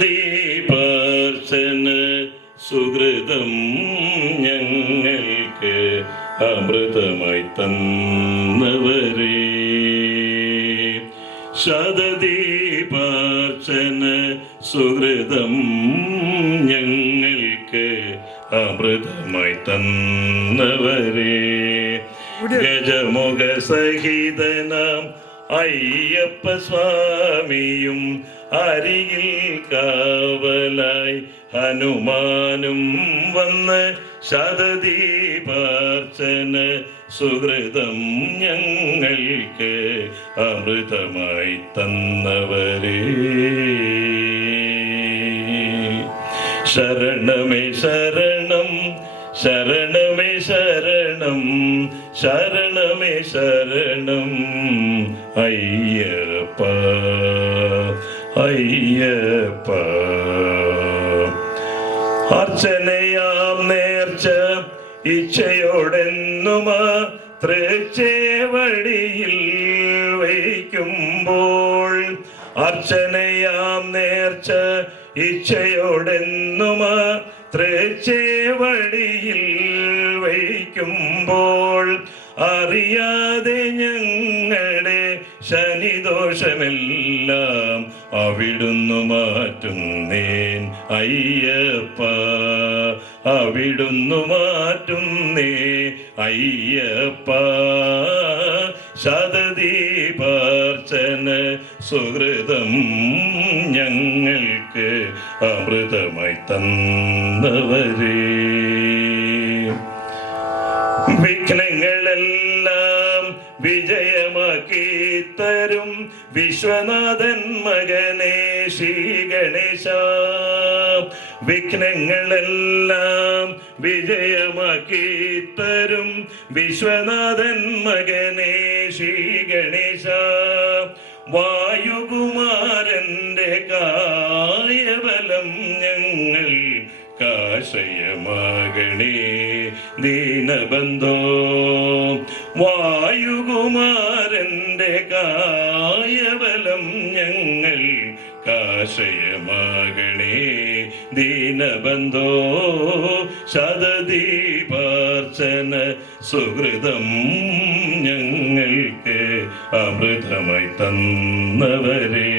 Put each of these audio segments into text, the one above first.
ദീപാർച്ചന സുഹൃതം ഞങ്ങൾക്ക് അമൃതമായി തന്നവരേ. ശതദീപാർച്ചന സുഹൃതം ഞങ്ങൾക്ക് അമൃതമായി തന്നവരേ. ഗജമുഖ സഹിതനാം അയ്യപ്പ സ്വാമിയും അരികിൽ കാവലായി ഹനുമാനും വന്ന് ശതദീപാർച്ചന സുഹൃതം ഞങ്ങൾക്ക് അമൃതമായി തന്നവരേ. ശരണമേ ശരണം ശരണമേ ശരണം ശരണമേ ശരണം അയ്യപ്പ അയ്യപ്പ. അർച്ചനയാം നേർച്ച ഇച്ഛയോടെന്നുമ തൃച്ചേവടിയിൽ വയ്ക്കുമ്പോൾ, അർച്ചനയാം നേർച്ച ഇച്ഛയോടെന്നുമ തൃച്ചേവടിയിൽ വയ്ക്കുമ്പോൾ, അറിയാതെ ഞങ്ങളുടെ ശനിദോഷമെല്ലാം അവിടുന്നു മാറ്റുന്നേൻ അയ്യപ്പ, അവിടുന്നു മാറ്റുന്നേ അയ്യപ്പ. ശതദീപാർച്ചന സുഹൃതം ഞങ്ങൾക്ക് അമൃതമായി തന്നവരേ. വിഘ്നങ്ങളെല്ലാം വിജയമാക്കി തരും വിശ്വനാഥൻ മകനേ ശ്രീ ഗണേശ. വിഘ്നങ്ങളെല്ലാം വിജയമാക്കി തരും വിശ്വനാഥൻ മകനേ ശ്രീ ഗണേശ. വായുകുമാരന്റെ കായബലം ഞങ്ങൾ കാശയമകണേ ദീനബന്ധോ. വായുകുമാരന്റെ കായബലം ഞങ്ങൾ കാശയമകണേ ദീനബന്ധോ. ശതദീപാർച്ചന സുഹൃതം ഞങ്ങൾക്ക് അമൃതമായി തന്നവരേ.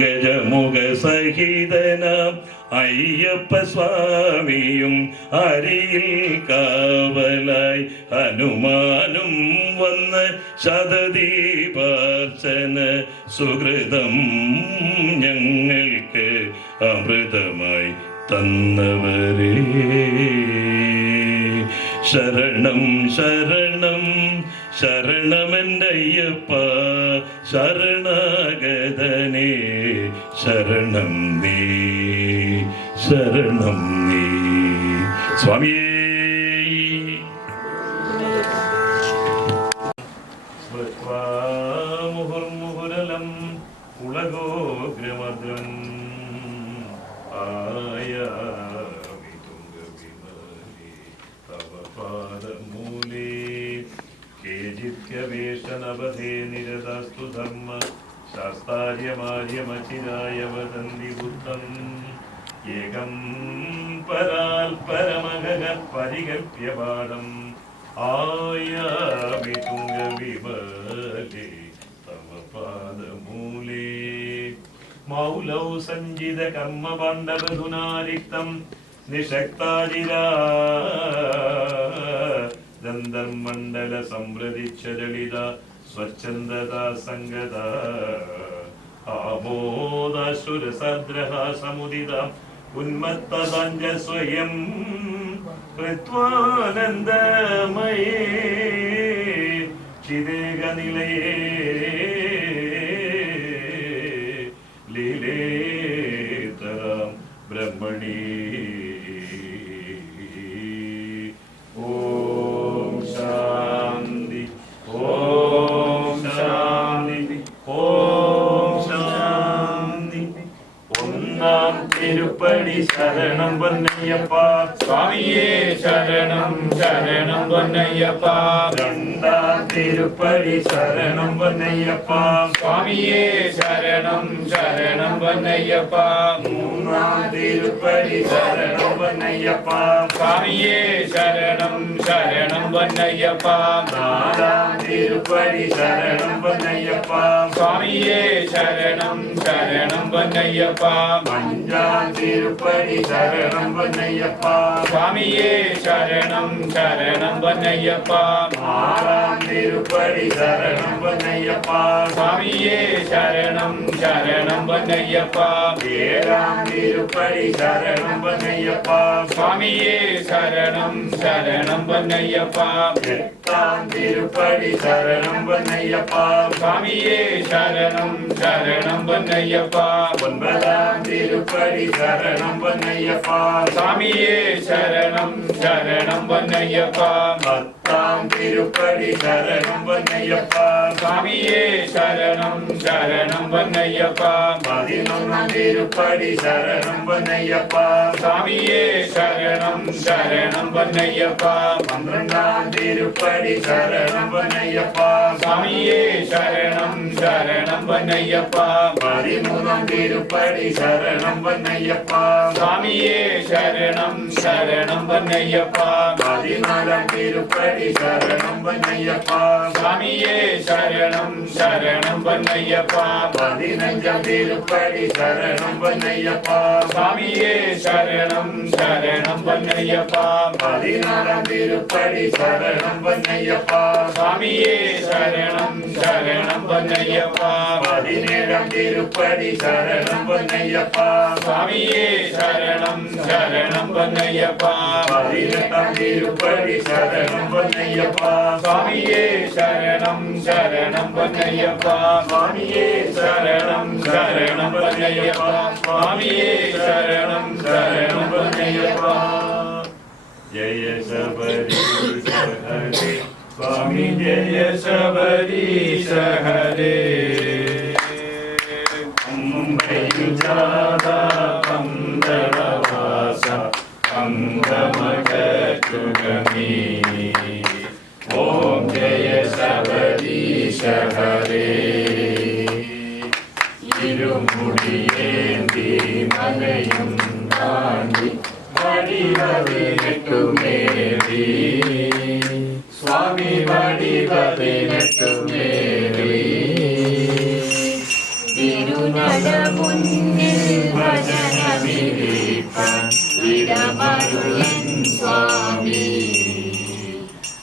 ഗജമുഖ സഹിതനാം അയ്യപ്പ സ്വാമിയും അരിയിൽ കാവലായി ഹനുമാനും വന്ന് ശതദീപാർച്ചന സുഹൃതം ഞങ്ങൾക്ക് അമൃതമായി തന്നവരേ. ശരണം ശരണം ശരണമെൻ്റയ്യപ്പ ശരണാഗതനേ ശരണം നീ ശരണം നീ. സ്വാമിയേ മുഹുർമുഹുരലം ഉളഗോഗ്രമദ്രം ആയാവിതുംഗവിമലേ കേചിത്കവേഷനബധേ നിരതാസ്തു ധർമ്മ ശാസ്താര്യമാര്യമചിരായ വദന്തി ബുദ്ധം. ഏകം പരാൽപരമഗ പരികല്പ്യപാഠം ആയാവിതുംഗവിമലേ തവ പാദമൂലേ. മൗലൗ സഞ്ജിത കർമ്മപാണ്ഡവധുനാരിക്തം നിശക്താജിരാ ദന്തർമണ്ഡല സംവൃതിച്ഛലിത സ്വച്ഛന്ദത സംഗത ആമോദാസുരസദ്രഹ സമുദിത ഉന്മത്തദാഞ്ജ സ്വയം കൃത്വാനന്ദമയേ ചിദേക നിലയേ ലീലേതരാം ബ്രഹ്മണി. ഓം ശാന്തി ഓം ശാന്തി ഓം ശാന്തി. ഒന്നാം തിരുപ്പടി ശരണം പൊന്നയ്യപ്പ. സ്വാമിയേ ശരണം ശരണം പൊന്നയ്യപ്പ. രണ്ടാം തിരുപ്പടി ശരണം പൊന്നയ്യപ്പ. സ്വാമിയേ ശരണം ശരണം പൊന്നയ്യപ്പ. മൂന്നാം തിരുപ്പടി ശരണം പൊന്നയ്യപ്പ. സ്വാമിയേ ശരണം ശരണം പൊന്നയ്യപ്പ. നാലാം തിരുപ്പടി ശരണം പൊന്നയ്യപ്പ. സ്വാമിയേ ശരണം ശരണം പൊന്നയ്യപ്പ. അഞ്ചാം തിരുപ്പടി ശരണം പൊന്നയ്യപ്പ. സ്വാമിയേ ശരണം ശരണം പൊന്നയ്യപ്പ. ആറാം തിരുപ്പടി ശരണം പൊന്നയ്യപ്പ. സ്വാമിയേ ശരണം ശരണം പൊന്നയ്യപ്പ. ഏഴാം തിരുപ്പടി ശരണം പൊന്നയ്യപ്പ. സ്വാമിയേ ശരണം ശരണം പൊന്നയ്യപ്പ. എട്ടാം തിരുപ്പടി ശരണം പൊന്നയ്യപ്പ. സ്വാമിയേ ശരണം ശരണം പൊന്നയ്യപ്പ. ഒൻപതാം തിരുപ്പടി ശരണം പൊന്നയ്യപ്പ. സ്വാമിയേ ശരണം ശരണം പൊന്നയ്യപ്പ. പത്താം തിരുപ്പടി ശരണം പൊന്നയ്യപ്പ. സ്വാമിയേ ശരണം ശരണം പൊന്നയ്യപ്പ. പതിനൊന്നാം തിരുപ്പടി ശരണം പൊന്നയ്യപ്പ. സ്വാമിയേ ശരണം ശരണം പൊന്നയ്യപ്പ. പന്ത്രണ്ടാം തിരുപ്പടി ശരണം പൊന്നയ്യപ്പ. സ്വാമിയേ ശരണം ശരണം പൊന്നയ്യപ്പ. പതിമൂന്നാം തിരുപ്പടി ശരണം പൊന്നയ്യപ്പ. സ്വാമിയേ ശരണം ശരണം പൊന്നയ്യപ്പ. പതിനാലാം തിരുപ്പടി ശരണം പൊന്നയ്യപ്പ. സ്വാമിയേ ശരണം ശരണം പൊന്നയ്യപ്പ. പതിനഞ്ചാം തിരുപ്പടി ശരണം പൊന്നയ്യപ്പ. സ്വാമിയേ ശരണം ശരണം പൊന്നയ്യപ്പ. പതിനാലാം തിരുപ്പടി ശരണം പൊന്നയ്യപ്പ. സ്വാമിയേ ശരണം ശരണം പൊന്നയ്യപ്പ. പതിനേഴാം തിരുപ്പടി ശരണം പൊന്നയ്യപ്പ. സ്വാമിയേ ശരണം ശരണം പൊന്നയ്യപ്പ. പതിനെട്ടാം തിരുപ്പടി ശരണം പൊന്നയ്യപ്പ. സ്വാമിയേ ശരണം ശരണം പൊന്നയ്യപ്പ. സ്വാമിയേ ശരണം ശരണം പൊന്നയ്യപ്പ. സ്വാമിയേ ശരണം ശരണം പൊന്നയ്യപ്പ. ജയ ശബരീശ ഹരേ സ്വാമി ജയ ശബരീശ ഹരേ. മുംബൈ ജാതാ പന്തളവാസ അംഗമകറ്റുഗമീ. ഓം ജയ ശബരീശ ഹരേ. ഇരുമുടിയേന്തി മലയും താണ്ടി വടിവതിനെട്ടുമേറി. സ്വാമി വടിവതിനെട്ടുമേറി. തിരുനട മുന്നിൽ ഭജനമിരിപ്പാൻ ഇടമരുളൻ സ്വാമി.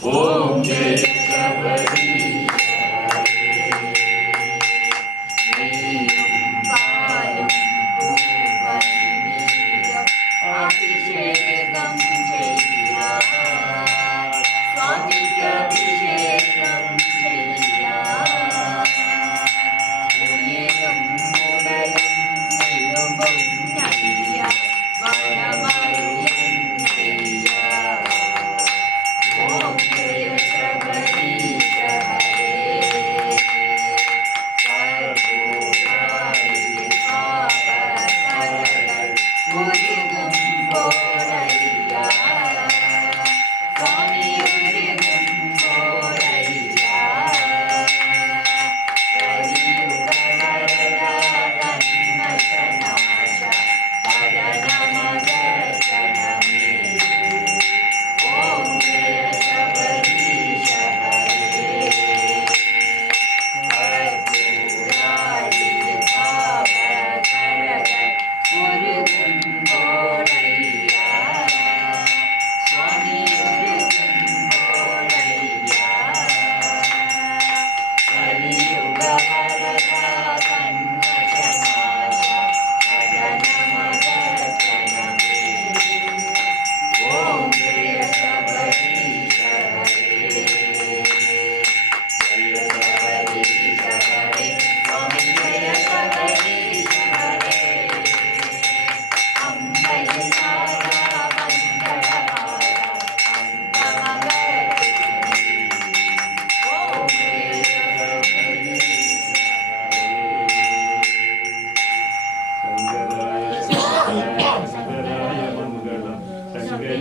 ഓം ജയ ശബരീശ പാലും പൂവൈനീരം അഭിഷേകം ചെയ്യാൻ സ്വാമിക്ക് അഭിഷേകം ചെയ്യാൻ ഉയരും ഉടലും നിരുമ്പും നയ്യ വരമരുളൻ നയ്യ.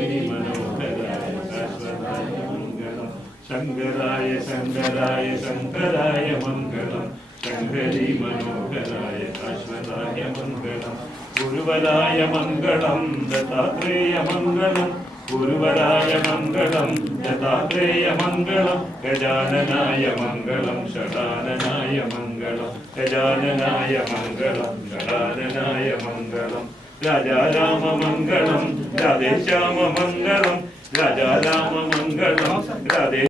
ശങ്കരി മനോഹരായ ശാശ്വതായ മംഗളം ശങ്കരായ ശങ്കരായ ശങ്കരായ മംഗളം ശങ്കരി മനോഹരായ ശാശ്വതായ മംഗളം ഗുരുവരായ മംഗളം ദത്താത്രേയ മംഗളം ഗുരുവരായ മംഗളം ദത്താത്രേയ മംഗളം ഗജാനനായ മംഗളം ഷടാനനായ മംഗളം ഗജാനനായ മംഗളം ഷടാനനായ മംഗളം രാജാരാമ മംഗളം രാധേശ്യാമ മംഗളം രാജാരാമ മംഗളം രാധേ